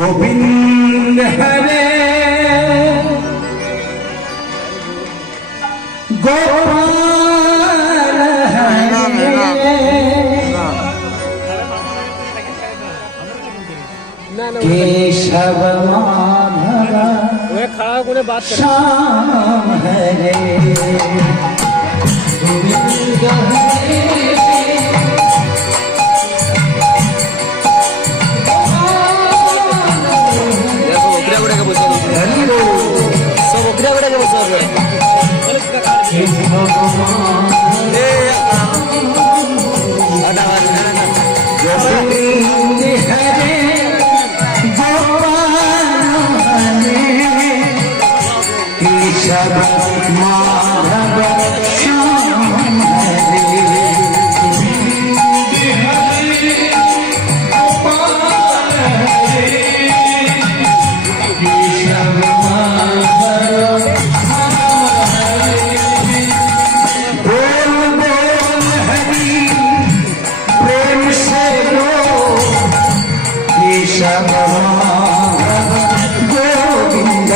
गोविंद हरे गोपाल हरे केशव माधव श्याम हरे गोविंद हरे माधव श्याम हरे गोविंद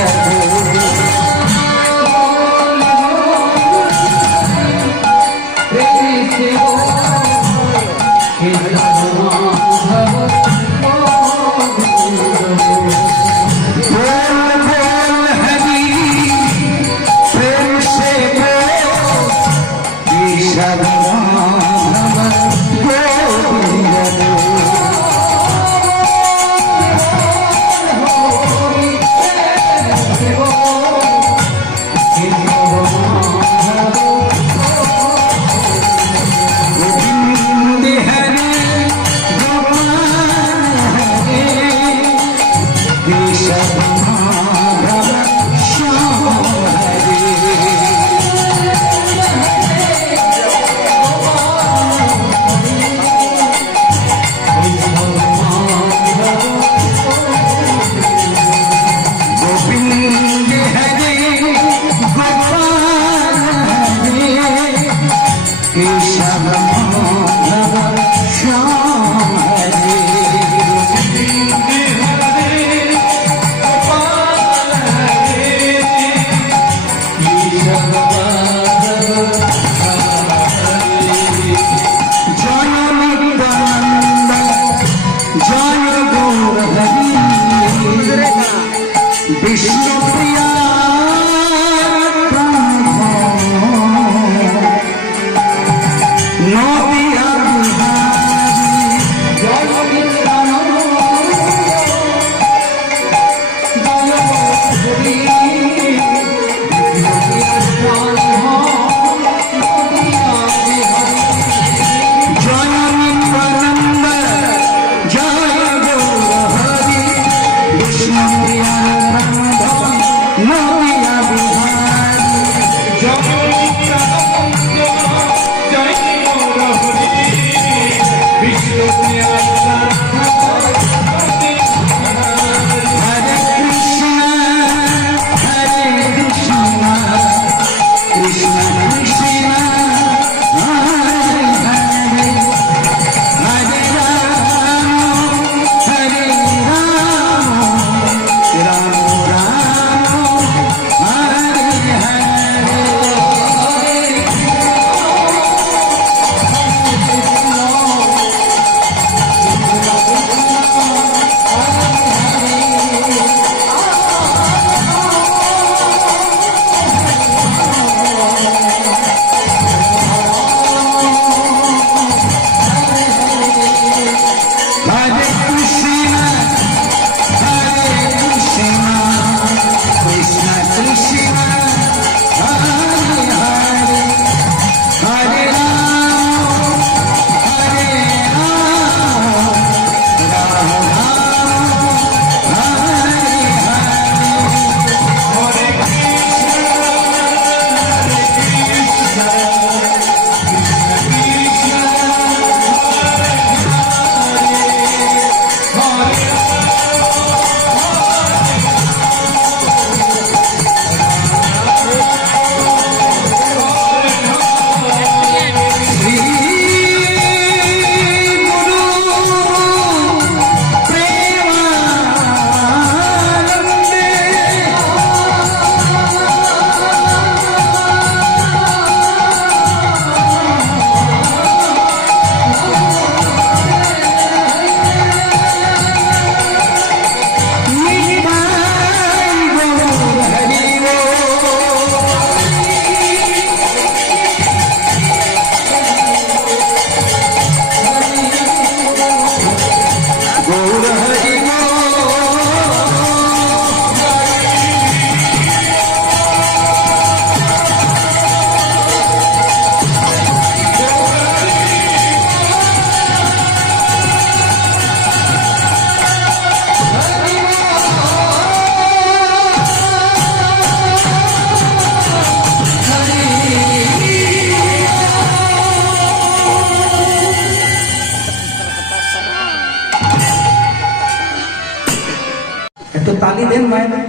দেন মায়েরা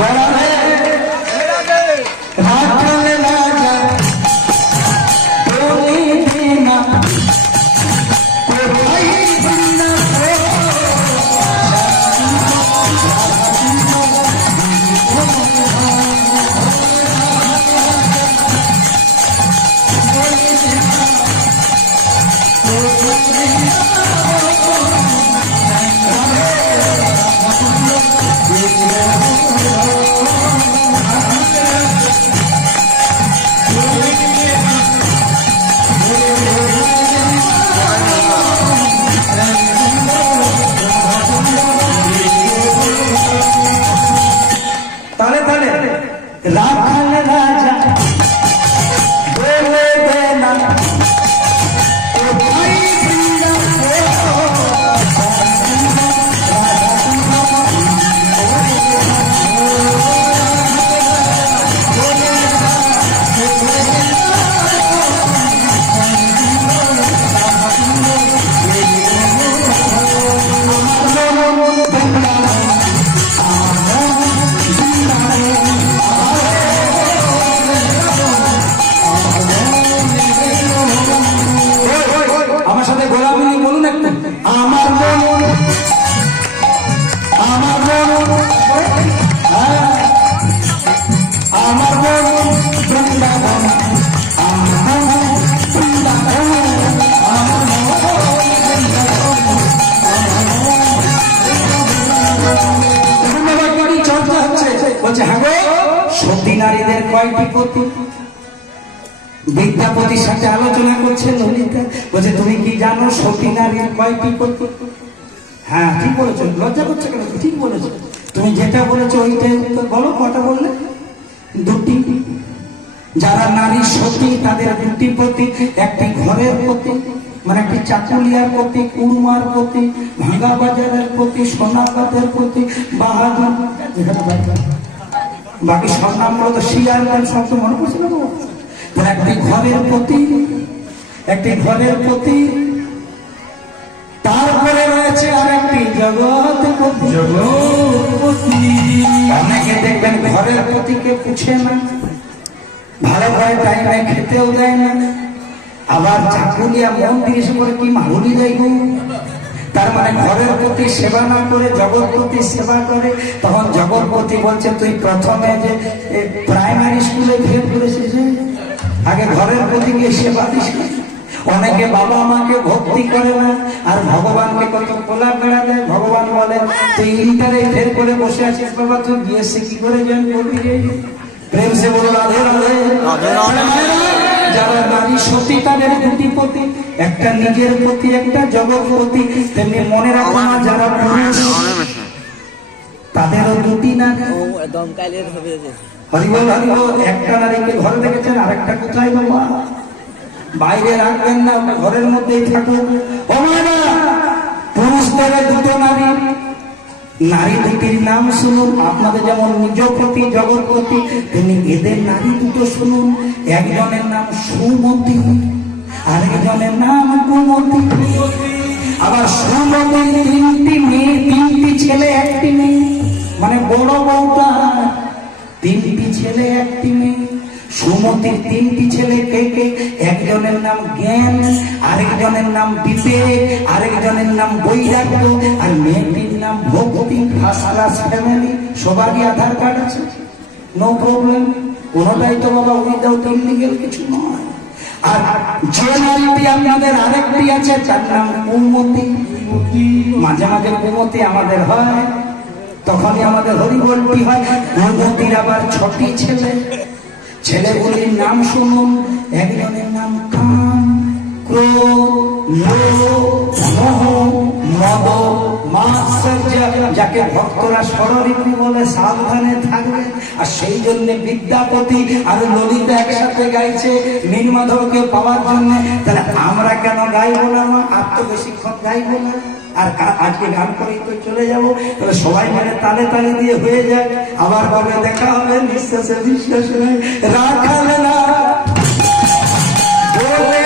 রাখাল রাজা বলে দেনা কোথায় রাখাল রাজা বলে দেনা কোথায় সতী নারীদের কয়টি পতি? বিদ্যাপতির সাথে আলোচনা করছে ললিতা, বলছে তুমি কি জানো সতী নারীর কয়টি পতি? হ্যাঁ ঠিক বলেছো, লজ্জা করছে কেন? ঠিক বলেছো, তুমি যেটা বলেছো ওইটাই বলো। কটা বললে? দুটি। যারা নারী সতী তাদের দুটি পতি, একটি ঘরের পতি মানে একটি চাকুলিয়ার প্রতি, কুরমার প্রতি, ভাঙ্গা বাজারের প্রতি, সোনাগাতের প্রতি, বাহাদুর, বাকি সব নামগুলো তো শিয়ার গান সব তো মনে করছে না। একটি ঘরের প্রতি, একটি ঘরের প্রতি, তারপরে রয়েছে আর একটি জগৎপতি। অনেকে দেখবেন ঘরের প্রতিকে পুছে না, ভালো করে টাইমে খেতেও দেয় না, আবার চাকুলিয়া মন্দির এসে করে কি মাহুলি দেয় গো। তার মানে ঘরের প্রতি সেবা না করে জগৎপতি সেবা করে। তখন জগৎপতি বলছে তুই প্রথমে যে প্রাইমারি স্কুলে ফেল করেছিস, আগে ঘরের প্রতি গিয়ে সেবা দিস। অনেকে বাবা মাকে ভক্তি করে না আর ভগবানকে কত কোলা বেড়া দেয়। ভগবান বলে তুই ইন্টারে ফেল করে বসে আছিস বাবা, তুই বিএসসি কি করে জয়েন করবি? প্রেম সে বলো রাধে রাধে। যারা নারী সতী তাদের দুটি পতি, একটা নিজের প্রতি, একটা জগৎপতি। তেমনি মনে রাখো না যারা পুরুষ তাদেরও দুটি না। হরিবল হরিবল। একটা নারীকে ঘরে দেখেছেন, আরেকটা কোথায় বাবা? বাইরে রাখবেন না, ঘরের মধ্যেই থাকুক। ও মায়েরা, পুরুষদের দুটো নারী, নারী দুটির নাম শুনুন। আপনাদের যেমন নিজপতি জগৎপতি, তেমনি এদের নারী দুটো শুনুন। একজনের নাম সুমতি, আরেকজনের নাম কুমতি। আবার সুমতির তিনটি মেয়ে, তিনটি ছেলে একটি মেয়ে, মানে বড় বউটা তিনটি ছেলে একটি মেয়ে। সুমতির তিনটি ছেলে কে কে? একজনের নাম জ্ঞান, আরেকজনের নাম বিবেক, আরেকজনের নাম বৈরাগ্য, আর মেয়েটির নাম ভক্তি। ফার্স্ট ক্লাস ফ্যামিলি, সবারই আধার কার্ড আছে, নো প্রবলেম। কোনোটাই তো বাবা উইদাউট ইলিগাল কিছু নয়। আর যে নারীটি আপনাদের আরেকটি আছে তার নাম কুমতি। মাঝে মাঝে কুমতি আমাদের হয়, তখনই আমাদের হরিবলটি হয়। কুমতির আবার 6টি ছেলে, ছেলেগুলির নাম শুনুন। একজনের নাম কাম, ক্রোধ, লোভ, মোহ, মদ, মাৎসর্য, যাকে ভক্তরা ষড়ঋতু বলে, সাবধানে থাকবে। আর সেই জন্য বিদ্যাপতি আর ললিতা একসাথে গাইছে নীলমাধবকে পাওয়ার জন্য। তাহলে আমরা কেন গাইবো না? আর তো বেশিক্ষণ গাইবো না, আর আজকে গান করেই তো চলে যাবো। তাহলে সবাই মিলে তালে তালে দিয়ে হয়ে যায়। আবার কবে দেখা হবে? নিঃশ্বাসে বিশ্বাস নেই। রাখাল না বলে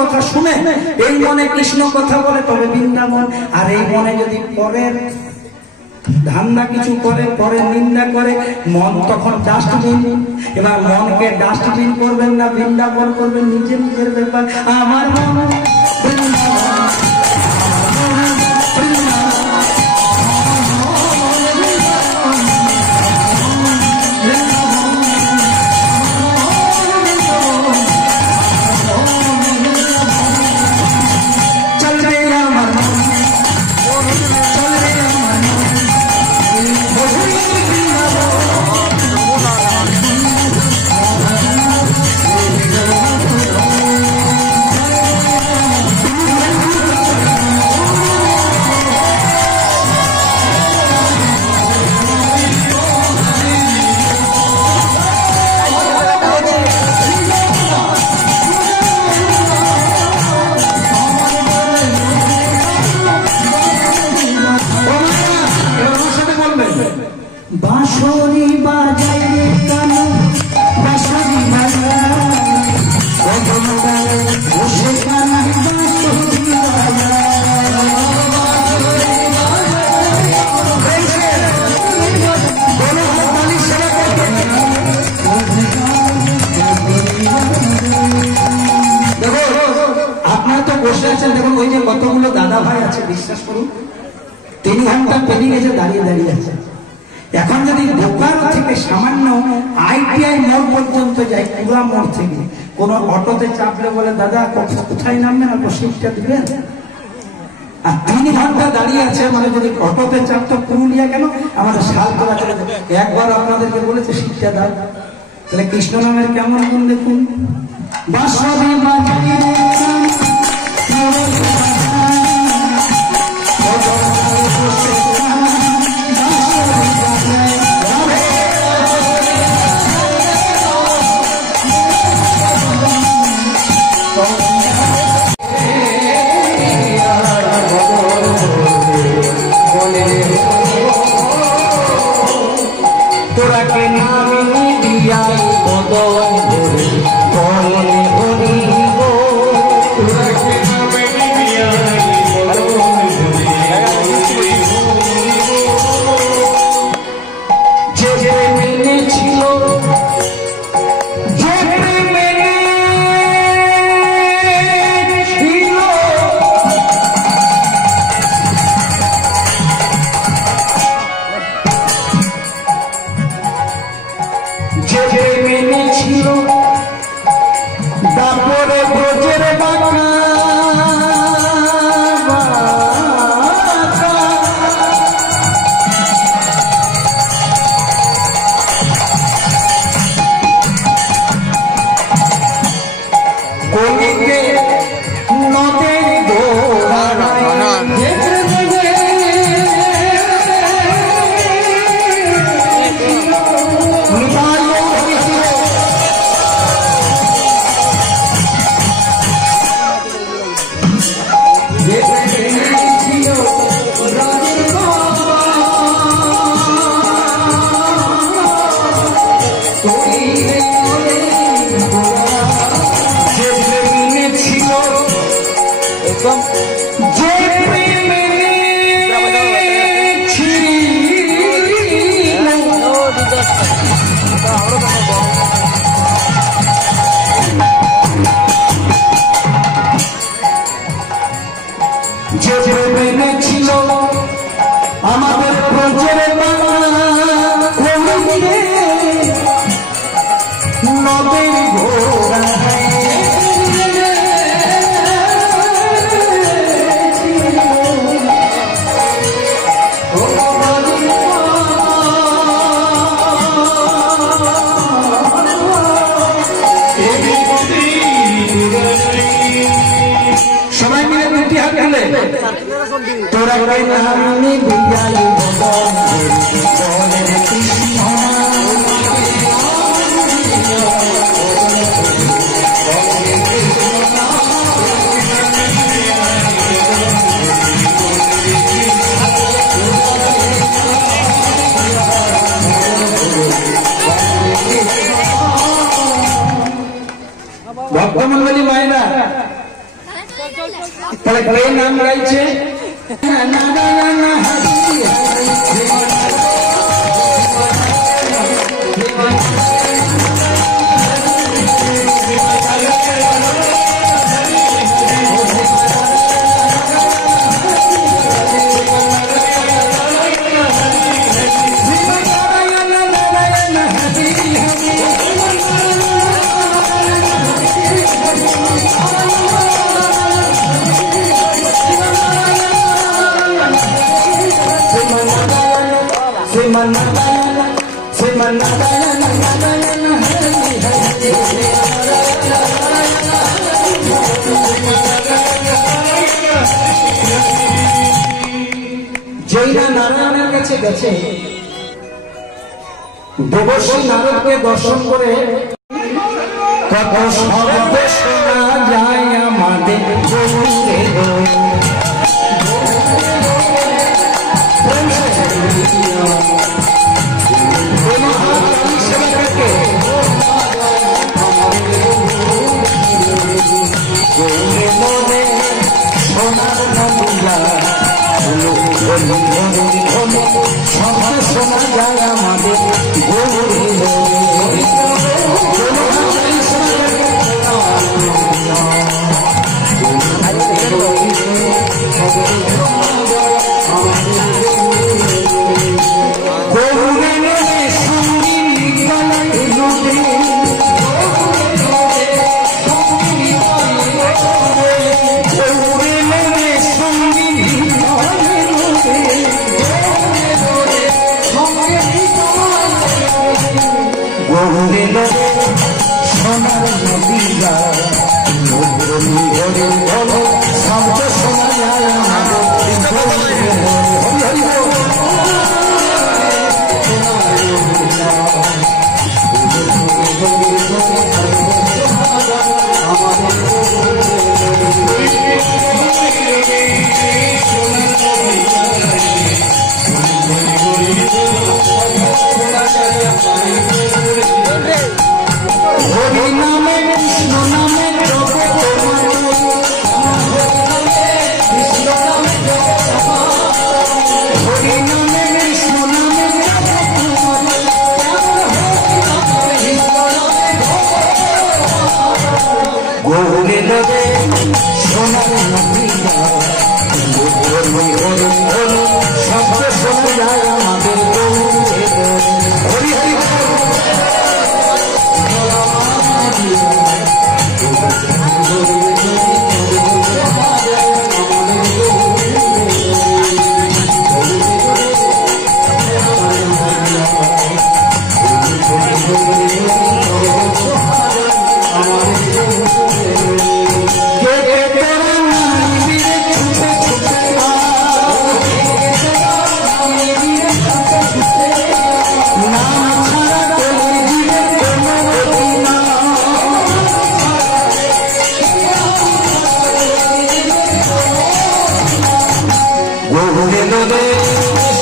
কথা শুনে এই মনে কৃষ্ণ কথা বলে তবে বৃন্দাবন। আর এই মনে যদি পরের ধান্দা কিছু করে, পরের নিন্দা করে, মন তখন ডাস্টবিন। এবার মনকে ডাস্টবিন করবেন না বৃন্দাবন করবেন, নিজের নিজের ব্যাপার। আমার মন বৃন্দাবন, বাঁশরি বাজাই কেন, বাঁশরি বাজাই বসে কানাই বাঁশরি আপনারা তো বসে আছেন, দেখুন ওই যে কতগুলো দাদা ভাই আছে, বিশ্বাস করুন 3 ঘন্টা পেরিয়ে গেছে, দাঁড়িয়ে দাঁড়িয়ে আছে। এখন যদি বোকারো থেকে সামান্য ITI মোড় পর্যন্ত যায়, কুড়া মোড় থেকে কোন অটোতে চাপলে বলে দাদা কোথায় নামবেন, অটো সিটটা দিবেন, আর 3 ঘন্টা দাঁড়িয়ে আছে। মানে যদি অটোতে চাপতো পুরুলিয়া কেন আমাদের শালতলা চলে যায়, একবার আপনাদেরকে বলেছে সিটটা দাও। তাহলে কৃষ্ণ নামের কেমন গুণ দেখুন। বাঁশরি বাজাই তোরাকে নামি দিয়া বদন ধরে বলে হরি গো, তোরাকে নামি দিয়া বদন ধরে যে যে মেনে ছিল, যে মেনে ছিল, যে যে মেনে ছিল তারপরে ব্রজের বাঁকা কলিকে নদের দোড়ায় ছিল আমাদের ব্রজের নদের ঘোড়া সবাই মিলে 2টি হাত তুলে তোরা নামি বিয়ালি বলে কৃষ্ণ ভক্তমন্ডলী মায়েরা তাহলে এই নাম গাইছে নারায়ণ হরি জৈনা নারায়ণের কাছে গেছে দেবশ্রী নারদকে দর্শন করে কত শব্দ শোনা যায় আমাদের সোনার নদিয়া শব্দ শোনা যায় আমাদের সোনার নদিয়া শব্দ শোনা যায় হরি নামে কৃষ্ণ নামে হরি নামে কৃষ্ণ নামে গৌরে নদে সোনার নদিয়া শব্দ শোনা যায় আমাদের হরি হরি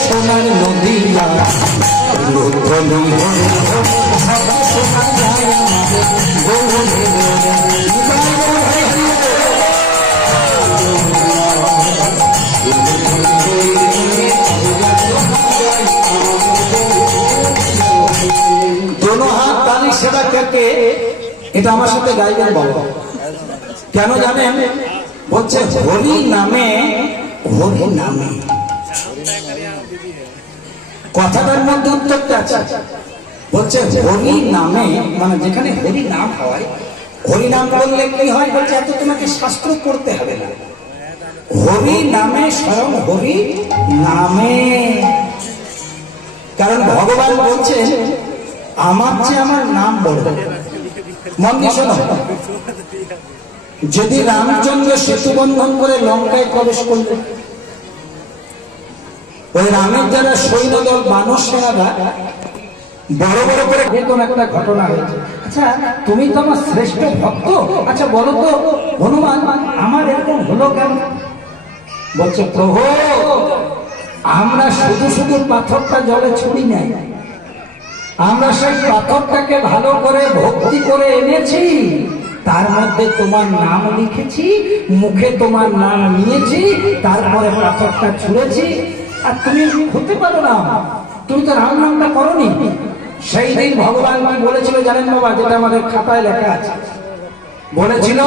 সোনার নদিয়া দোনো হাত তালি সেবা করতে এটা আমার সাথে গাইবেন বাবা কেন জানেন বলছে হরি নামে হরি নামে কথাটার মধ্যে উত্তরটা আছে বলছে হরি নামে মানে যেখানে হরি নাম হয় হরি নাম বললে কি হয় বলছে এত তোমাকে শাস্ত্র করতে হবে না হরি নামে স্বয়ং হরি নামে কারণ ভগবান বলছে আমার চেয়ে আমার নাম বড় মন দিয়ে শোনো যদি রামচন্দ্র সেতু বন্ধন করে লঙ্কায় প্রবেশ করবে ওই রামের যারা সৈন্যদল মানুষ সেনারা বড় বড় করে এরকম একটা ঘটনা হয়েছে আচ্ছা তুমি তো আমার শ্রেষ্ঠ ভক্ত আচ্ছা বলো তো হনুমান আমার এরকম হলো কেন বলছে প্রভু আমরা শুধু শুধু পাথরটা জলে ছুড়ি নাই আমরা সেই পাথরটাকে ভালো করে ভক্তি করে এনেছি তার মধ্যে তোমার নাম লিখেছি, মুখে তোমার নাম নিয়েছি, তারপরে পাথরটা ছুঁড়েছি। আর তুমি হতে পারো না, তুমি তো রাম নামটা করনি। সেই দিন ভগবান কি বলেছিল জানেন বাবা? যেটা আমাদের খাতায় লেখা আছে, বলেছিল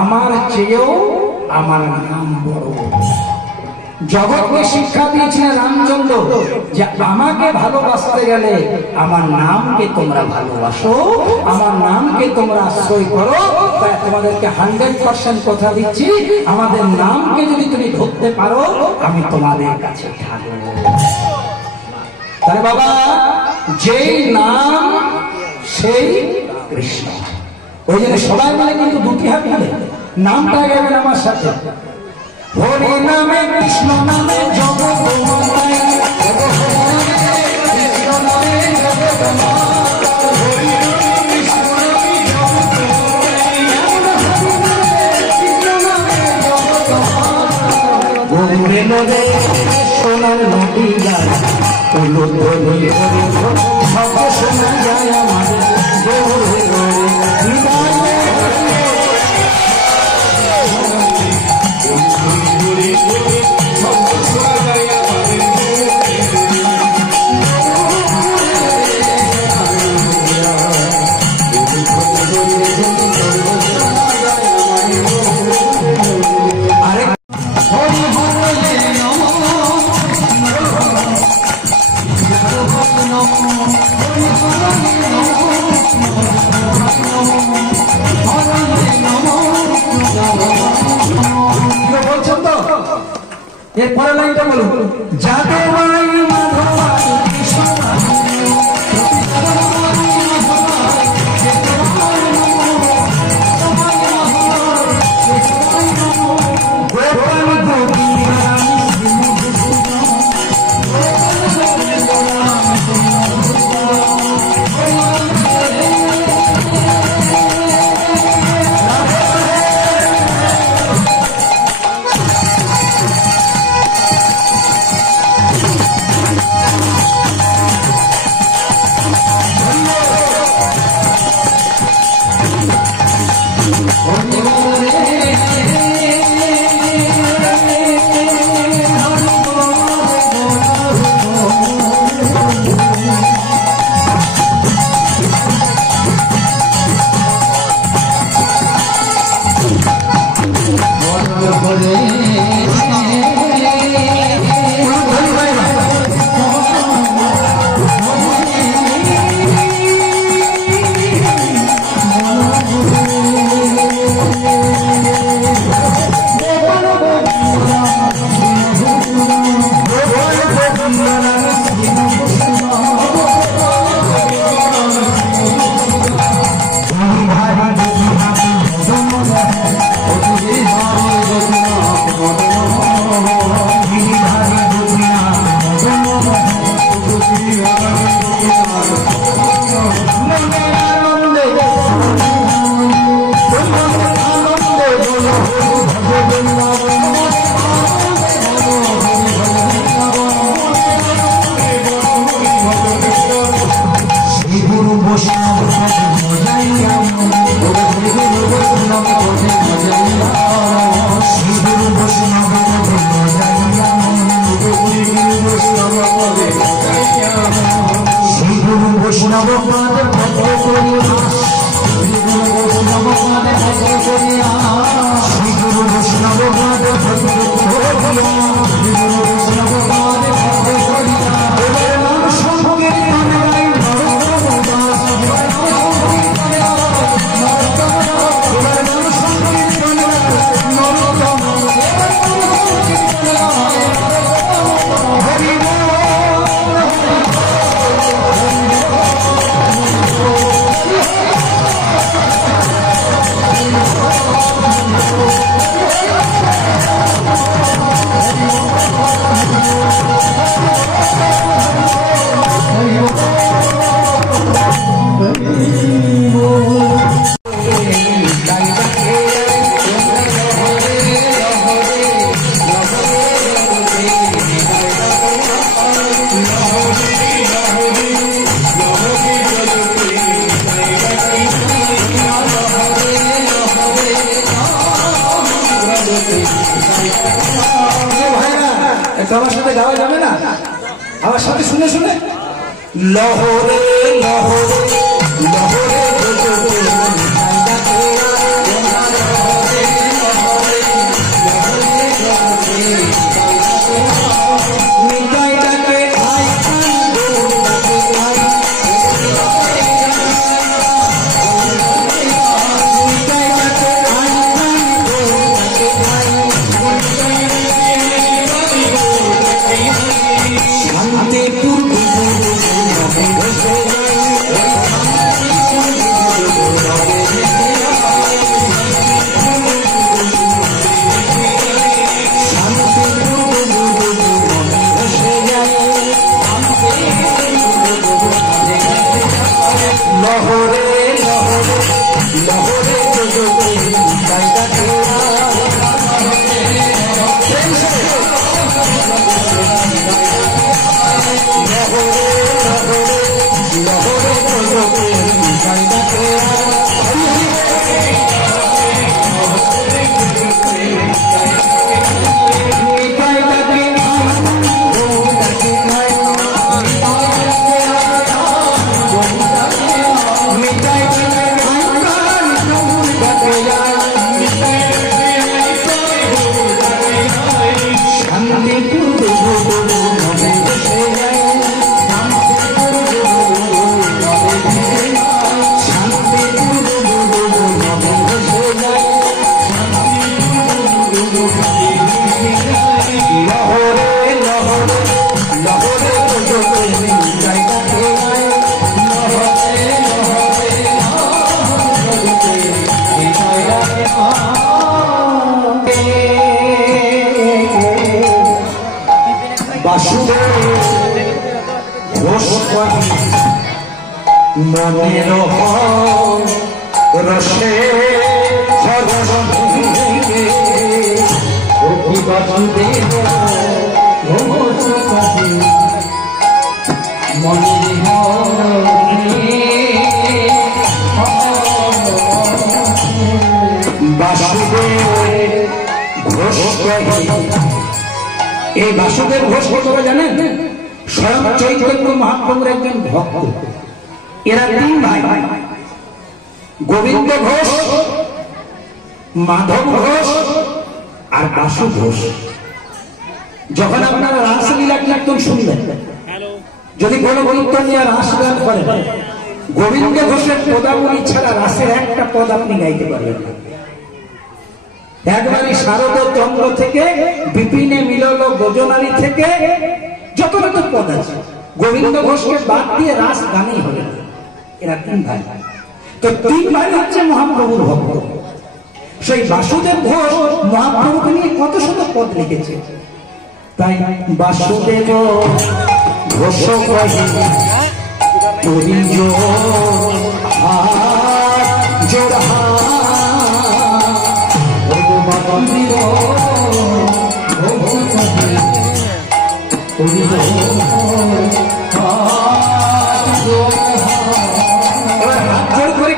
আমার চেয়েও আমার নাম বড়। জগৎকে শিক্ষা দিয়েছিলেন রামচন্দ্র যে আমাকে ভালোবাসতে গেলে আমার নামকে তোমরা ভালোবাসো, আমার নামকে তোমরা আশ্রয় করো। তাই তোমাদেরকে 100% কথা দিচ্ছি, আমাদের নামকে যদি তুমি ধরতে পারো আমি তোমাদের কাছে থাকবো। তাহলে বাবা, যেই নাম সেই কৃষ্ণ। ওই জন্য সবাই মিলে কিন্তু দুটি হাত মিলে নামটা গাইবেন আমার সাথে। হরি নামে কৃষ্ণ নামে জগৎ সোনার নদী গাছ শোনা যায় আমাদের এরপরের লাইনটা বলুন, যাদবাই মাধবাই Hare তোমার সাথে গাওয়া যাবে না? আমার সাথে শুনে শুনে লহরে লহরে লহরে মনের রসে এই বাসুদেব ঘোষ কতটা জানেন? স্বয়ং চৈতন্য মহাপ্রভুর একজন ভক্ত। এরা তিন ভাই, গোবিন্দ ঘোষ, মাধব ঘোষ আর বাসু ঘোষ। যখন আপনারা রাসলীলা কীর্তন শুনবেন, যদি কোনো কীর্তনিয়া রাস গান করেন, গোবিন্দ ঘোষের পদাবলী ছাড়া রাসের একটা পদ আপনি গাইতে পারবেন না। একবারই শারদ চন্দ্র থেকে বিপিনে মিলল গোজনারী থেকে যত যত পদ আছে, গোবিন্দ ঘোষকে বাদ দিয়ে রাস গানেই হবে। এরা তিন ভাই। তো তিন ভাই হচ্ছে মহাপ্রভুর ভক্ত। সেই বাসুদেব ঘোষ মহাপ্রভুকে নিয়ে কত শত পদ লিখেছে। তাই বাসুদেব ঘোষ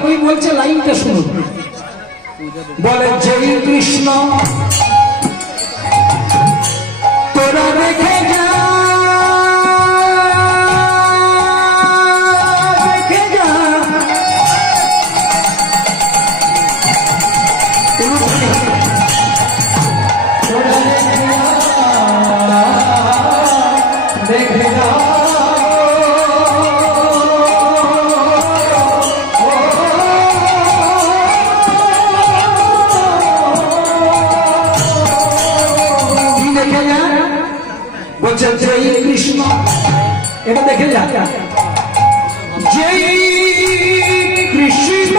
কি বলছে লাইনটা শুনুন। বলে জয় কৃষ্ণ তোরা দেখে যা, দেখে যা, দেখে যা, জয় কৃষ্ণ। এটা দেখে যা, জয় কৃষ্ণ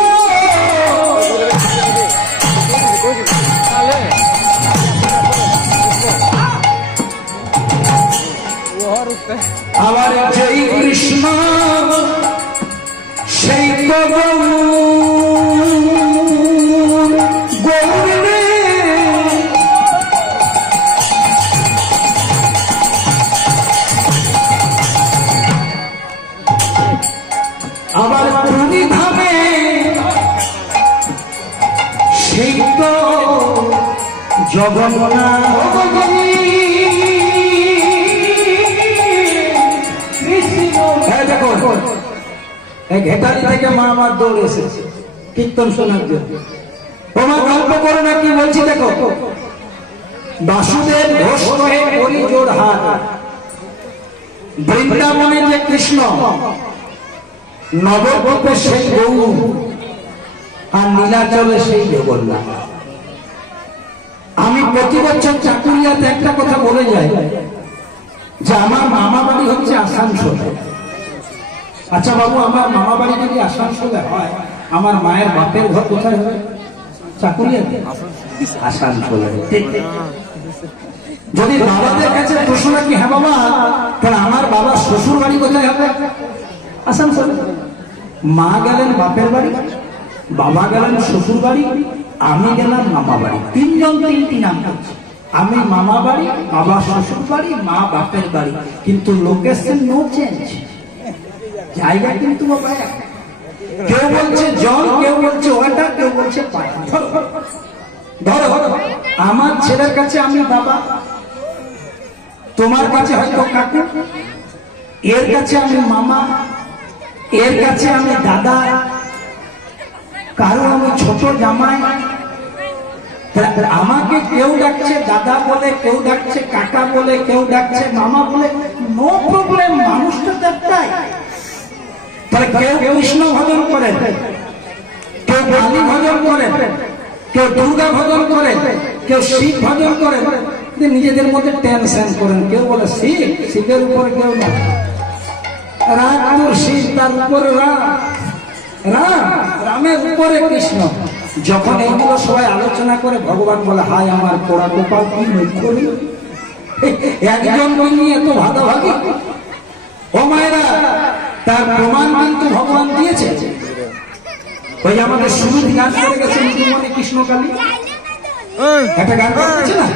আমার জয় কৃষ্ণ সেই তো গৌরে আবার পুরী ধামে সেই তো জগন্নাথ এই ঘেটালি থেকে মা আমার দৌড় এসেছে কীর্তন শোনার জন্য। ও মা গল্প করো না, কি বলছি দেখো। বাসুদেব ঘোষ কহে করি জোড় হাত, বৃন্দাবনে যে কৃষ্ণ, নবদ্বীপে সেই গৌর, আর নীলাচলে সেই জগন্নাথ। আমি প্রতি বছর চাকুরিয়াতে একটা কথা বলে যাই যে আমার মামা বাড়ি হচ্ছে আসানসোলে। আচ্ছা বাবু, আমার মামা বাড়ি যদি আসানসোলে হয়, আমার মায়ের বাপের ঘর কোথায় হবে? চাকুরিয়াতে, আসানসোলে। যদি বাবাদের কাছে প্রশ্ন রাখি, হ্যাঁ বাবা, তাহলে আমার বাবার শ্বশুর বাড়ি কোথায় হবে? আসানসোলে। মা গেলেন বাপের বাড়ি, বাবা গেলেন শ্বশুর বাড়ি, আমি গেলাম মামা বাড়ি। তিনজন তিনটি নাম করছে। আমি মামা বাড়ি, বাবা শ্বশুর বাড়ি, মা বাপের বাড়ি, কিন্তু লোকেশন নো চেঞ্জ, জায়গা কিন্তু বাবা। কেউ বলছে জল, কেউ বলছে ওয়াটার, কেউ বলছে পানি। ধরো আমার ছেলের কাছে আমি বাবা, তোমার কাছে হয়তো কাকু, এর কাছে আমি মামা, এর কাছে আমি দাদা, কারো আমি ছোট জামাই। আমাকে কেউ ডাকছে দাদা বলে, কেউ ডাকছে কাকা বলে, কেউ ডাকছে মামা বলে, নো প্রবলেম, মানুষটা তো একটাই। তাহলে কেউ কৃষ্ণ ভজন করে, কেউ কালী ভজন করে, কেউ দুর্গা ভজন করে, কেউ শিব ভজন করে, নিজেদের মধ্যে টেনশন করেন। কেউ বলে শিব, শিবের উপরে কেউ না, রাম তোর শিব, তার উপরে রাম, রামের উপরে কৃষ্ণ। যখন এইগুলো সবাই আলোচনা করে, ভগবান বলে হায় আমার পোড়া গোপাল, কি করি একজন নিয়ে এত ভাগাভাগি। ও মায়েরা, তার প্রমাণ কিন্তু ভগবান দিয়েছে। ওই আমাদের শুরু গান করে গেছে মৃদুমণি কৃষ্ণকালী, একটা গান করেছে না,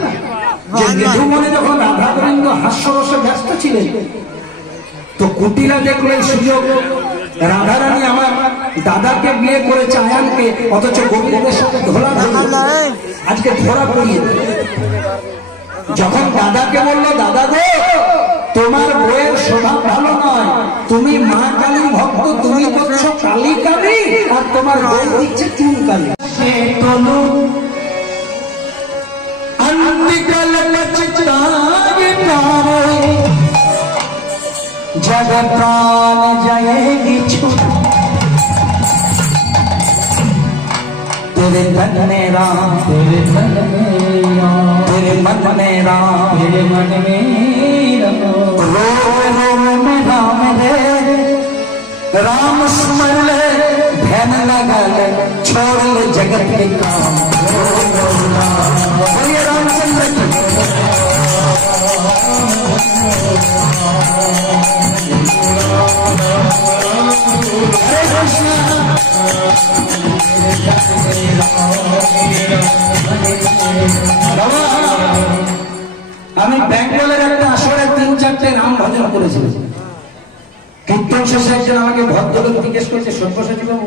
যে মৃদুমণি যখন রাধা গোবিন্দ হাস্যরসে ব্যস্ত ছিলেন, তো কুটিরা দেখলো এই সুযোগ, রাধারানী আমার দাদাকে বিয়ে করেছে আয়ানকে, অথচ গোবিন্দের সাথে ধরা ধরল, আজকে ধরা পড়িয়ে। যখন দাদাকে বললো, দাদা গো তোমার বইয়ের স্বভাব ভালো নয়, তুমি মা কালী ভক্ত, তুমি করছো কালী কালী, আর তোমার বই দিচ্ছে চুন কালী। जब प्राण जाएगी छूट, तेरे तन में राम, तेरे मन में राम, तेरे मन में राम, तेरे मन में राम, रोम में राम रे, राम स्मर ले, ध्यान लगा ले, छोड़ ले जगत के काम। बोलिए रामचंद्र की। আমি বেঙ্গলের একটা আসরে 3-4টে নাম ভজন করেছি। কীর্তন শেষে একজন আমাকে ভদ্রলোক জিজ্ঞেস করছে, সব্যসাচী বাবু,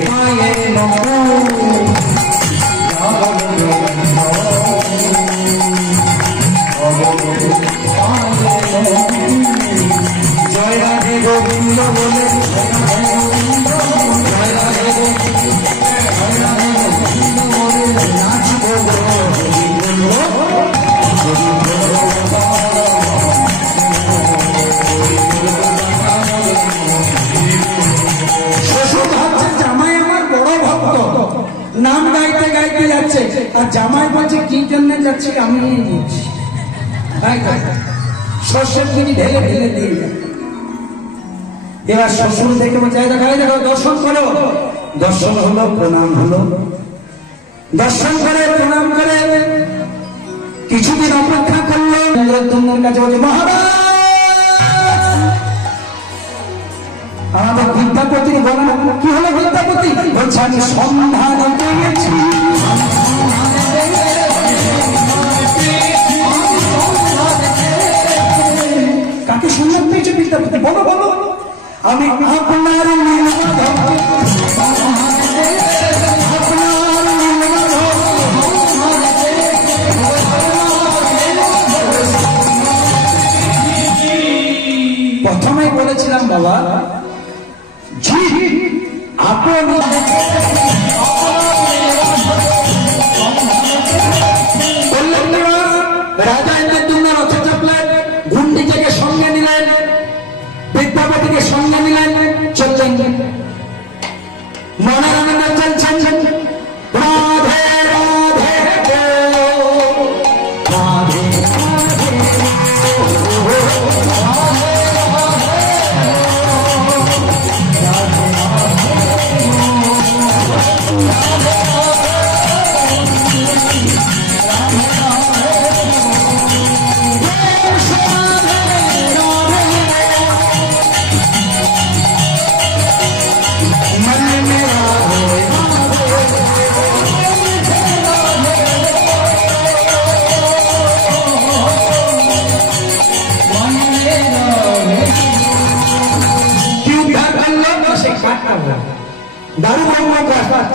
পায়ে জয় রাধে গোবিন্দ বলে নাম গাইতে গাইতে যাচ্ছে আর জামাই বলছে কি জন্য যাচ্ছি আমি বলছি শ্বশুর তিনি ঢেলে ঢেলে দিয়ে এবার শ্বশুর দেখে বলছে দেখো দর্শন করো দর্শন হলো প্রণাম হলো দর্শন করে প্রণাম করে কিছুদিন অপেক্ষা করলো ইন্দ্রদ্যুম্নের কাছে বলছে মহারাজ আমাদের বিদ্যাপতির বলা কি হলো বিদ্যাপতি বলছে আমি সন্ধান পেয়েছি কাকে সন্ধান পেয়েছে বিদ্যাপতি বলো বলো আমি আপনার প্রথমেই বলেছিলাম বাবা জি আপনি রাজা ইন্দ্রদ্যুম্ন রথ চাপলেন গুন্ডিচাকে সঙ্গে নিলেন বিদ্যাপতিকে সঙ্গে নিলেন চললেন মনের আনন্দ চলছেন রাধে রাধে রাধে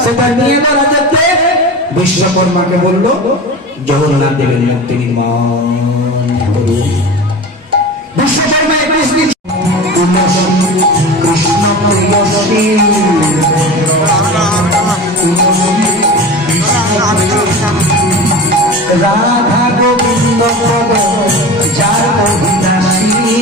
সেটা নিয়ে রাজাকে বিশ্বকর্মাকে বলল জগন্নাথ দেবের মূর্তি নির্মাণ করুন বিশ্বকর্মা কৃষ্ণ প্রিয়সী রাধা গোবিন্দ পদ যার অভিলাষী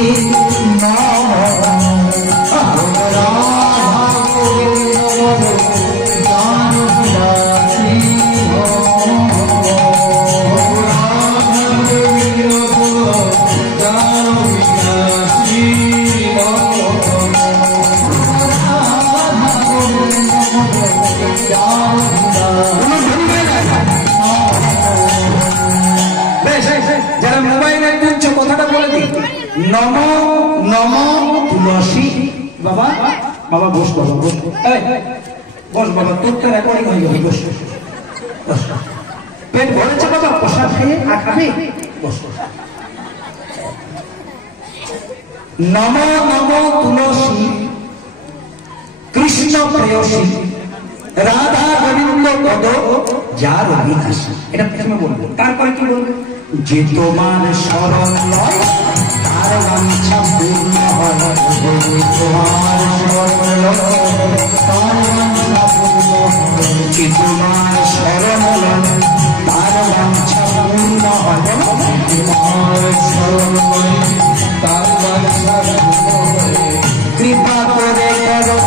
যারা মোবাইলের জন্য কথাটা বলে দিই নম নম তুলসী বাবা বাবা বস বাবা বস বস বাবা তোরটা রেকর্ডিং হয়ে যাবে বস পেট ভরেছে বাবা প্রসাদ খেয়ে আর খাবে বস নম নম তুলসী কৃষ্ণ প্রেয়সী রাধা গোবিন্দ পদ যার অভিলাষী এটা প্রথমে বলবো তারপরে কি বলবো যে তোমার শরণ লয় তার বাঞ্ছা পূর্ণ হয় তোমার শরণ লয় তার বাঞ্ছা পূর্ণ হয় যে তোমার শরণ লয় তার বাঞ্ছা পূর্ণ হয় তোমার শরণ লয় তার বাঞ্ছা পূর্ণ হয় কৃপা করে করো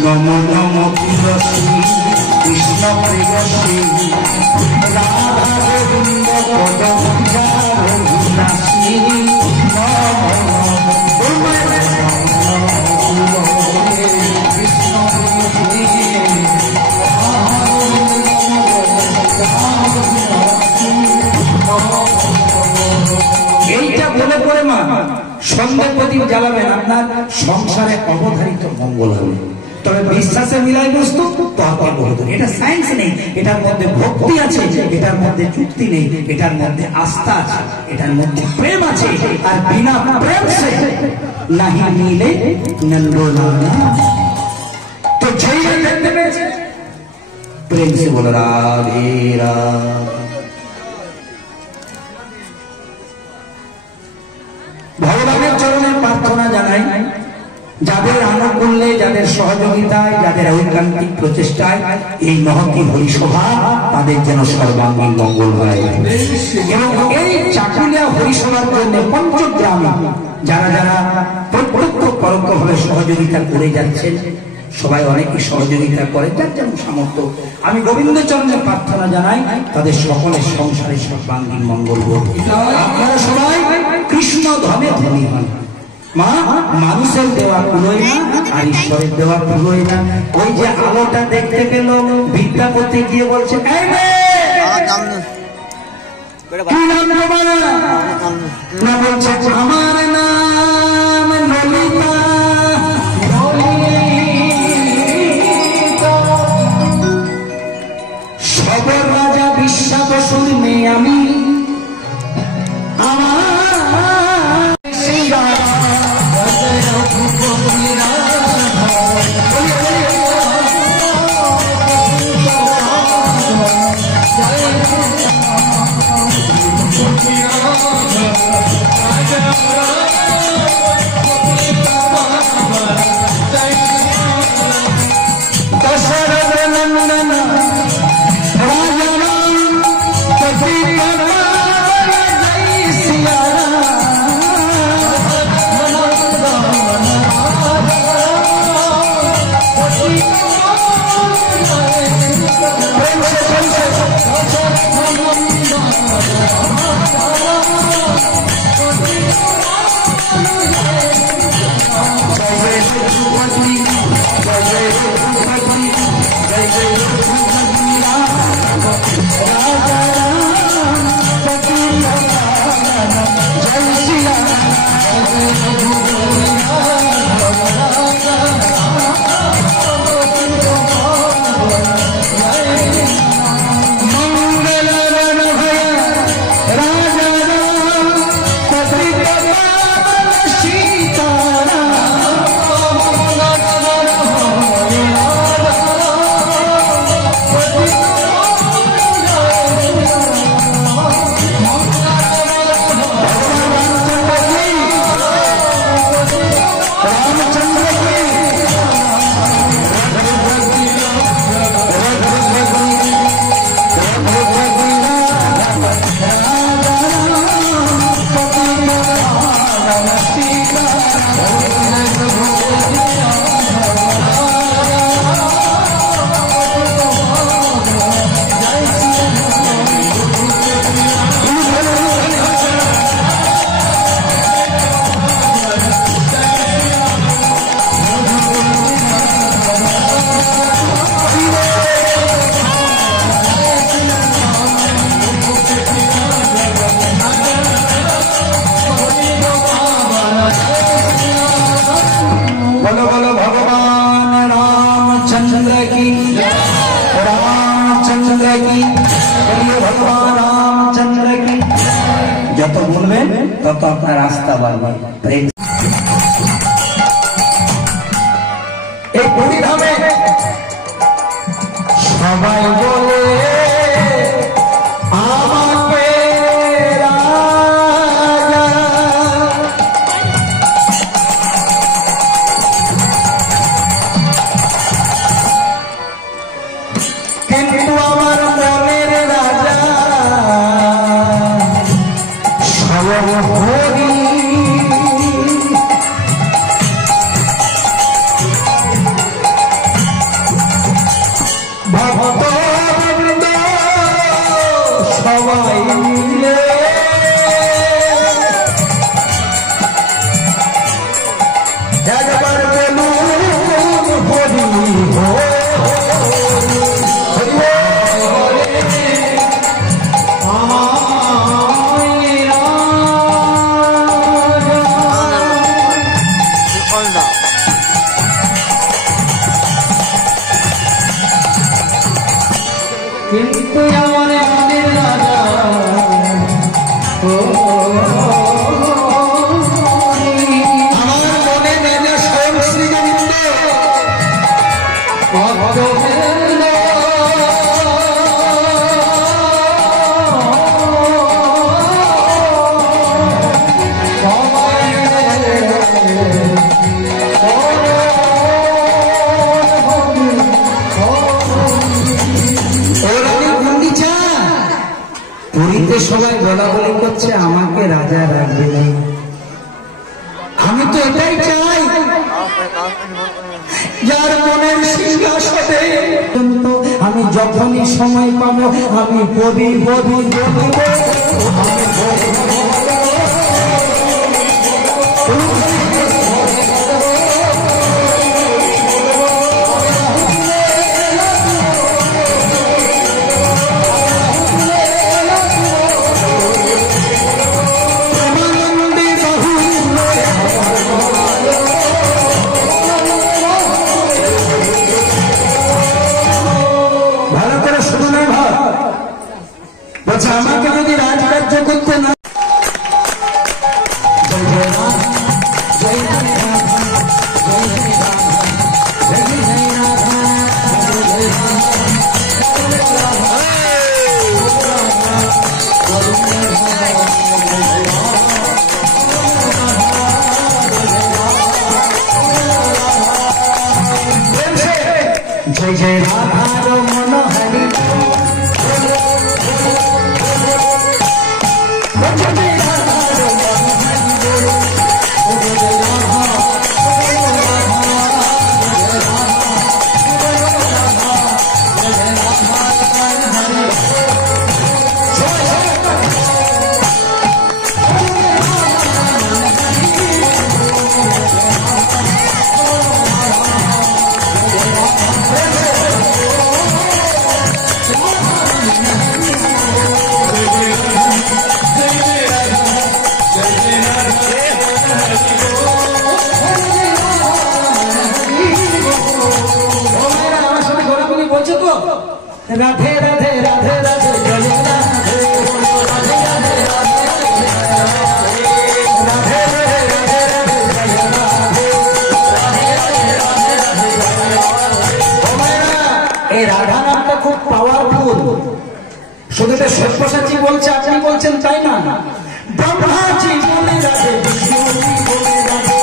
নম নম প্রিয়সী কৃষ্ণ প্রিয়সী রাধা গোবিন্দ পদ অভিলাষী এইটা বলে পরে মা সন্ধ্যে প্রদীপ জ্বালাবে না আপনার সংসারে অবধারিত মঙ্গল হবে। তবে বিশ্বাসে মিলাই বস্তু তর্কে বহুদূর। এটা সায়েন্স নেই, এটার মধ্যে ভক্তি আছে, এটার মধ্যে যুক্তি নেই, এটার মধ্যে আস্থা আছে, এটার মধ্যে প্রেম আছে। আর বিনা প্রেম সে নাহি মিলে নন্দলালা। তো জয়রা দেখতে পেয়েছে, প্রেম সে বলো রাধে রাধে। ভগবানের চরণে প্রার্থনা জানাই, যাদের আনুকূল্যে, যাদের সহযোগিতায়, যাদের ঐকান্তিক প্রচেষ্টায় এই মহতী হরিসভা, তাদের যেন সর্বাঙ্গীন মঙ্গল হয়। এবং এই চাকুলিয়া হরিসভার জন্য পঞ্চগ্রামে যারা যারা প্রত্যক্ষ পরোক্ষভাবে সহযোগিতা করে যাচ্ছেন, সবাই অনেকে সহযোগিতা করে, যার যেমন সামর্থ্য, আমি গোবিন্দ চরণে প্রার্থনা জানাই তাদের সকলের সংসারে সর্বাঙ্গীন মঙ্গল হোক। আপনারা সবাই কৃষ্ণ ধনে ধনী হন। মা, মানুষের দেওয়া কুলোয় না, আর ঈশ্বরের দেওয়া কুলোয় না। ওই যে আলোটা দেখতে পেল, বিদ্যাপতি গিয়ে বলছে, কি নাম তোমার? না, বলছে আমার নাম ললিতা। সবর রাজা বিশ্বাবসুর মেয়ে আমি, আমার যত বলবেন তত আপনার রাস্তা বাড়বে। এই পরিধামে সবাই বলে আমাকে রাজা, কিন্তু আমার মনের রাজা হরি। ভক্তবৃন্দ সবাই মিলে একবার বলুন হরি কিন্তু আমার মনের রাজা আমার মনে রাজা স্বয়ং শ্রীগোবিন্দ পুরীতে সবাই বলাবলি করছে আমাকে রাজা রাখবে না। আমি তো এটাই চাই যার মনের সিংহাসনে আমি যখনই সময় পাবো আমি বলি আমাকে যদি রাজকার্য করতে না জয় জয় রাধার মনোহরি রাধে রাধে রাধে রাধে জয় এই রাধা নামটা খুব পাওয়ারফুল। শুধু এটা সব্যসাচী বলছে আপনি বলছেন তাই না, ব্রহ্মাজি বলে রাধে বিষ্ণুজি বলে রাধে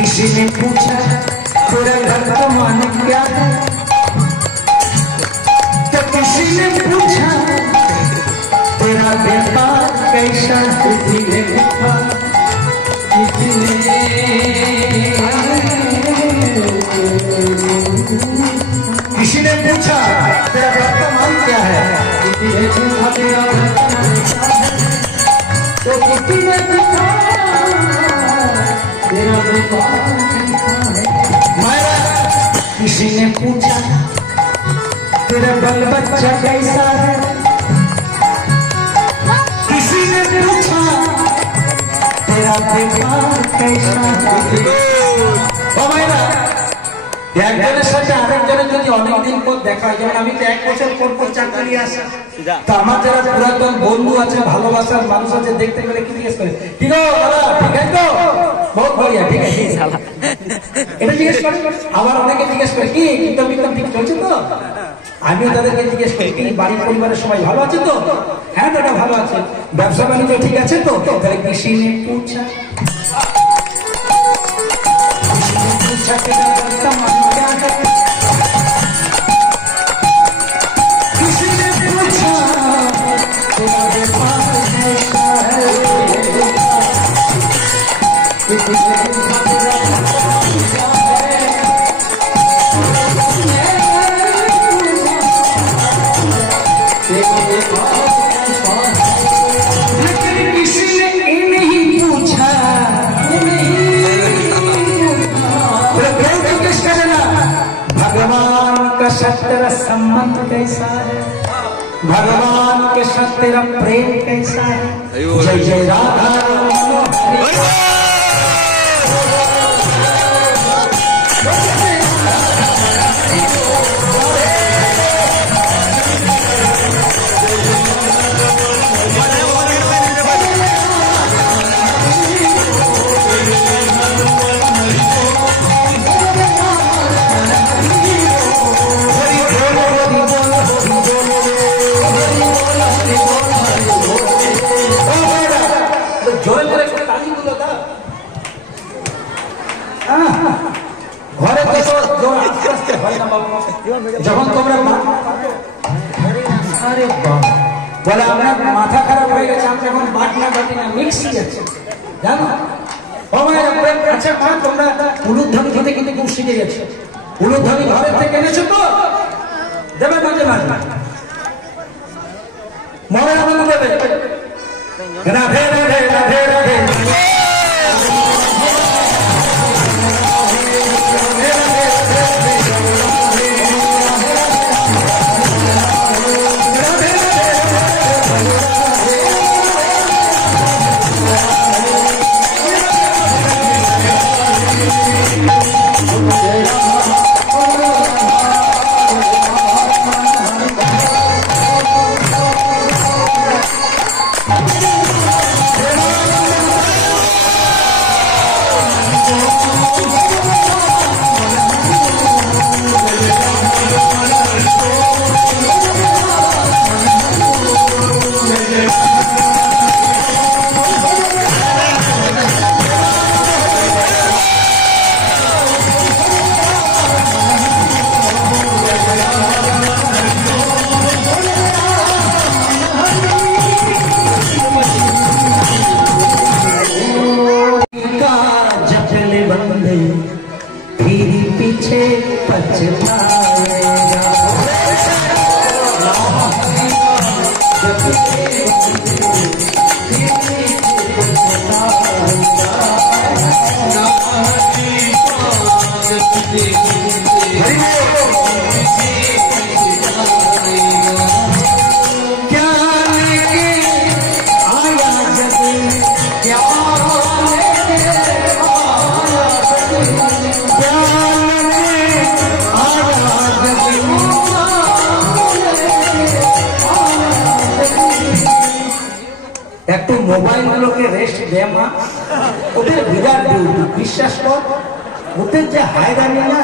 किसी ने पूछा तेरा घर का मालिक क्या है, तो किसी ने पूछा तेरा व्यापार कैसा है, किसी ने पूछा तेरा घर का माल क्या है, तो किसी ने पूछा मायरा किसी ने पूछा तेरा बल बच्चा कैसा है, किसी ने पूछा तेरा व्यापार कैसा है। ओ मायरा একজনের সাথে আরেকজনের যদি অনেকদিন পর দেখা হয়, যেমন আমি তো 1 বছর পর পর চাকরি আসি, তো আমার যারা পুরাতন বন্ধু আছে, ভালোবাসার মানুষ আছে, দেখতে গেলে কি জিজ্ঞেস করে, কি গো দাদা ঠিক আছে তো, বহুত বড়িয়া ঠিক আছে, এটা জিজ্ঞেস করে। আবার অনেকে জিজ্ঞেস করে কি ইনকাম ঠিক চলছে তো, আমিও তাদেরকে জিজ্ঞেস করি কি বাড়ির পরিবারের সবাই ভালো আছে তো, হ্যাঁ দাদা ভালো আছে, ব্যবসা বাণিজ্য ঠিক আছে তো, তাহলে কৃষি নিয়ে পুছা किसी ने पूछा तेरा व्यापार कैसा है, किसी ने पूछा तेरा व्यापार कैसा है, लेकिन किसी ने ये नहीं पूछा, भगवान का साथ तेरा संबंध कैसा है, भगवान के साथ तेरा प्रेम कैसा है। जय जय राधा ঘরে তো আস্তে আস্তে হয় না বাবা, যখন তোমরা আরে বলে আপনার মাথা খারাপ হয়ে গেছে, আমি যখন বাটনা বাটি না মিক্সি যাচ্ছে জানো। আচ্ছা মা তোমরা উলুধ্বনি খেতে কিন্তু খুব শিখে গেছো, উলুধ্বনি ঘরের থেকে এনেছো তো, দেবে মাঝে মাঝে মনে আনন্দ দেবে, রাধে রাধে রাধে রাধে একটু মোবাইল গুলোকে রেস্ট দে মা, ওদের বিরাট ডিউটি, বিশ্বাস কর ওদের যে হায়রানি না,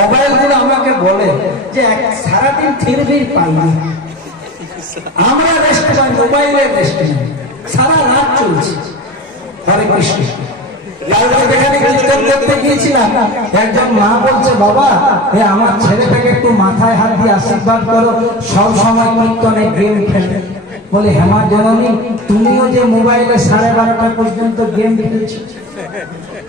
মোবাইল গুলো আমাকে বলে যে সারাদিন ফিরবির পাইনি, আমরা রেস্ট পাই, মোবাইলে রেস্ট নেই, সারা রাত চলছে। হরে কৃষ্ণ। দেখতে গিয়েছিলাম, একজন মা বলছে বাবা আমার ছেলেটাকে একটু মাথায় হাত দিয়ে আশীর্বাদ করো, সব সময় কীর্তনে গেম খেলে। বলে হেমা জননী তুমিও যে মোবাইলে 12:30 পর্যন্ত গেম খেলছো,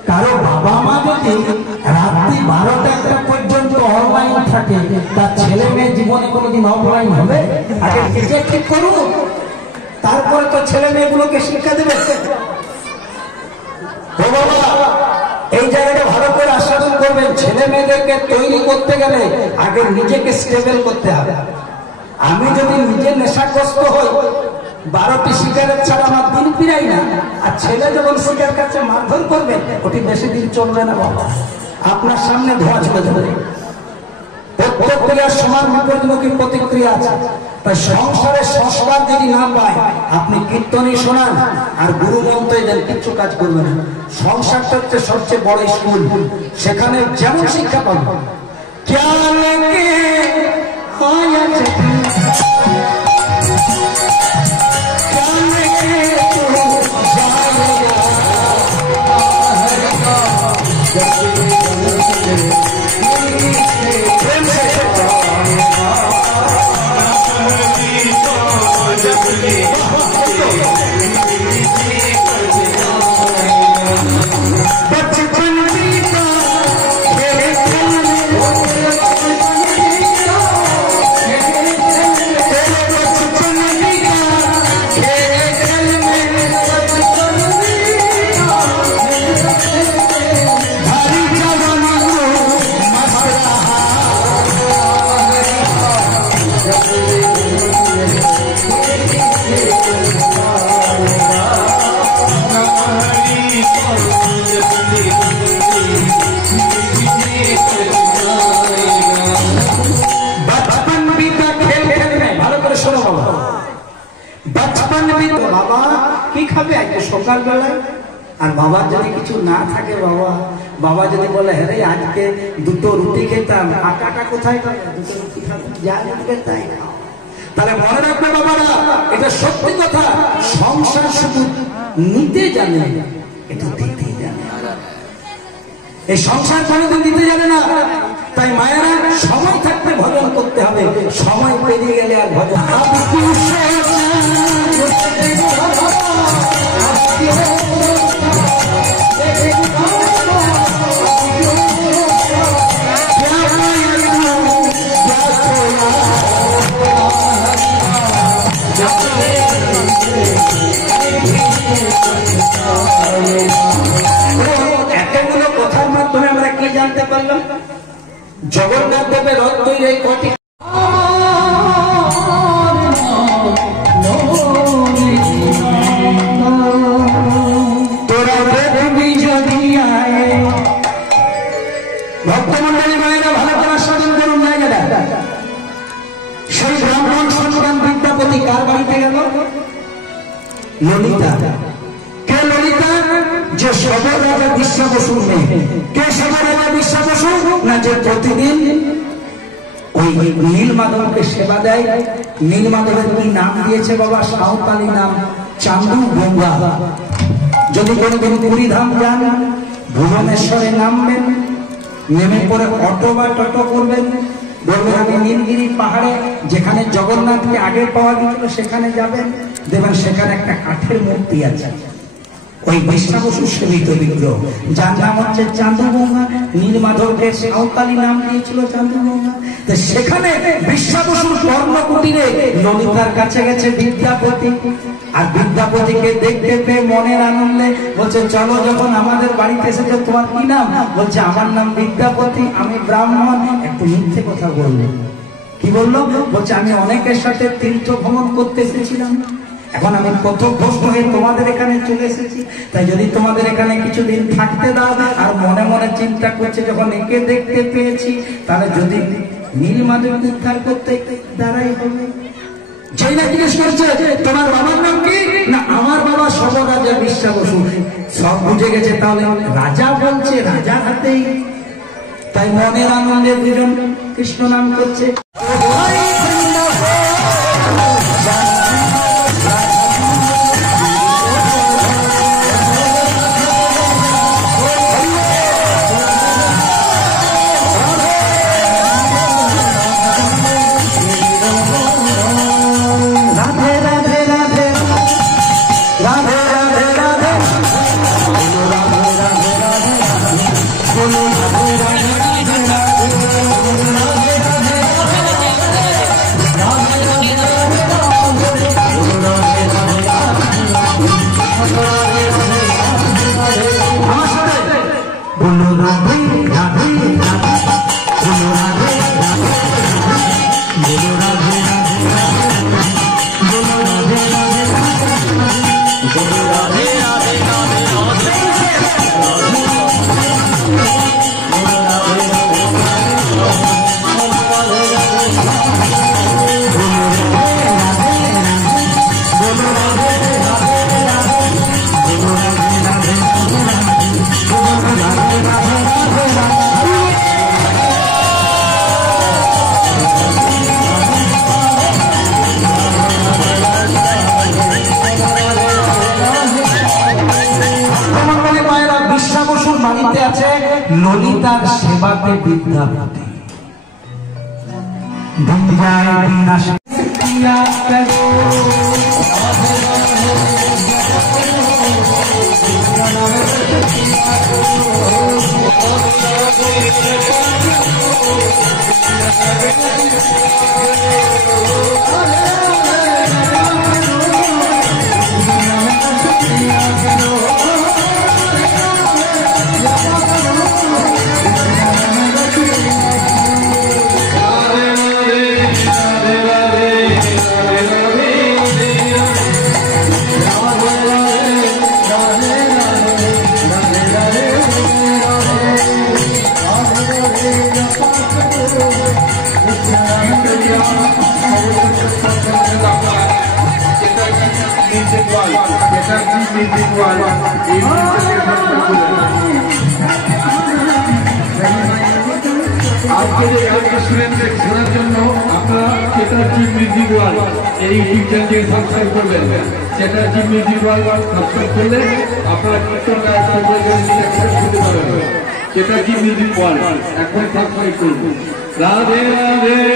কারো বাবা মা যদি রাত্রি 12টা পর্যন্ত অনলাইন থাকে, তার ছেলে মেয়ে জীবনে কোনোদিন অফলাইন হবে? আগে নিজে ঠিক করুন, তারপরে তো ছেলে মেয়েগুলোকে শিক্ষা দেবে। ও বাবা, এই জায়গাটা ভালো করে আস্বাদন করবেন। ছেলে মেয়েদেরকে তৈরি করতে গেলে আগে নিজেকে স্টেবল করতে হবে। আমি যদি নিজে নেশাগ্রস্ত হই, 12টি সিগারেট ছাড়া আমার দিন ফিরাই না, আর ছেলে যখন সিগারেট কাছে মারধর করবে, ওটি বেশি দিন চলবে না বাবা। আপনার সামনে ধোঁয়া চলে যাবে। প্রতিক্রিয়ার সমান বিপরীতমুখী প্রতিক্রিয়া আছে। তাই সংসারের সংস্কার যদি না পায়, আপনি কীর্তনই শোনান আর গুরু মন্ত্রে দেন, কিচ্ছু কাজ করবে না। সংসারটা হচ্ছে সবচেয়ে বড় স্কুল, সেখানে যেমন শিক্ষা পাবো। সকাল বেলায় আর বাবার যদি কিছু না থাকে, বাবা যদি বলে হ্যাঁ রে আজকে 2টো রুটি খেতাম, আটাটা কোথায় পাবে? 2টো রুটি খাবে, যা যাবে তাই খাও। তাহলে মনে রাখবে বাবারা, এটা সত্যি কথা। সংসার শুধু নিতে জানে, এটা দিতে জানে। এই সংসার কোনোদিন দিতে জানে না। তাই মায়েরা সময় থাকতে ভজন করতে হবে, সময় পেরিয়ে গেলে আর ভজন। এতগুলো কথার মাধ্যমে আমরা কি জানতে পারলাম? জগন্নাথ দেবের রথ তৈরি এই কটি ভক্তমন্ডলী মায়েরা ভালো করে আস্বাদন করুন জায়গাটা। সেই ব্রাহ্মণ সন্তান বিদ্যাপতি কার বাড়িতে গেল? ললিতা। কে ললিতা? যে সবার রাজা বিশ্বা বসু নেই। কে সবার রাজা বিশ্বা বসু? না, যে প্রতিদিন ওই নীলমাধবকে সেবা দেয়। নীলমাধবের কি নাম দিয়েছে বাবা? সাঁওতালি নাম, চান্দু গঙ্গা। যদি কোনোদিন পুরীধাম যান, ভুবনেশ্বরে নামবেন, নেমে পরে অটো বা টোটো করবেন, বলবেন আমি নীলগিরি পাহাড়ে যেখানে জগন্নাথকে আগে পাওয়া গেছিল সেখানে যাবেন। দেখবেন সেখানে একটা কাঠের মূর্তি আছে, ওই বিশ্বা বসু সেবিত বিগ্রহ, যার নাম হচ্ছে চান্দুগঙ্গা। নীলমাধবকে সাঁওতালি নাম দিয়েছিল চান্দুগঙ্গা। তো সেখানে বিশ্বা বসুর কর্ণকুটিরে ললিতার কাছে গেছে বিদ্যাপতি। আর বিদ্যাপতিকে দেখতে পেয়ে মনের আনন্দে বলছে, চলো, যখন আমাদের বাড়িতে এসেছে তোমার কি নাম? বলছে আমার নাম বিদ্যাপতি, আমি ব্রাহ্মণ। একটু মিথ্যে কথা বললো। কি বললো? বলছে আমি অনেকের সাথে তীর্থ ভ্রমণ করতে এসেছিলাম, এখন আমি পথভ্রষ্ট হয়ে তোমাদের এখানে চলে এসেছি। তাই যদি তোমাদের এখানে কিছুদিন থাকতে দাও। আর মনে মনে চিন্তা করছে, যখন একে দেখতে পেয়েছি, তাহলে যদি নীলমাধব উদ্ধার করতে দ্বারাই হবে। যেই না জিজ্ঞেস করছে তোমার বাবার নাম কি? না, আমার বাবা সর্বরাজা বিশ্বা বসু। সব বুঝে গেছে, তাহলে রাজা বলছে, রাজার হাতেই। তাই মনের আনন্দে দুজন কৃষ্ণ নাম করছে। बोलो राधे राधे राधे, बोलो राधे राधे राधे, बोलो राधे राधे राधे, बोलो राधे राधे राधे, बोलो राधे राधे বাড়িতে আছে ললিতার সেবাতে বিদ্যাপতি শোনার জন্য আপনারা চ্যাটার্জি মিউজিক ওয়ার্ল্ড এই ইউটিউব চ্যানেলকে সাবস্ক্রাইব করবেন। চ্যাটার্জি মিউজিক ওয়ার্ল্ড সাবস্ক্রাইব করলে আপনারা কীর্তন গায়ক শুনতে পারবেন। চ্যাটার্জি মিউজিক ওয়ার্ল্ড এখন সাবস্ক্রাইব করুন। রাধে রাধে।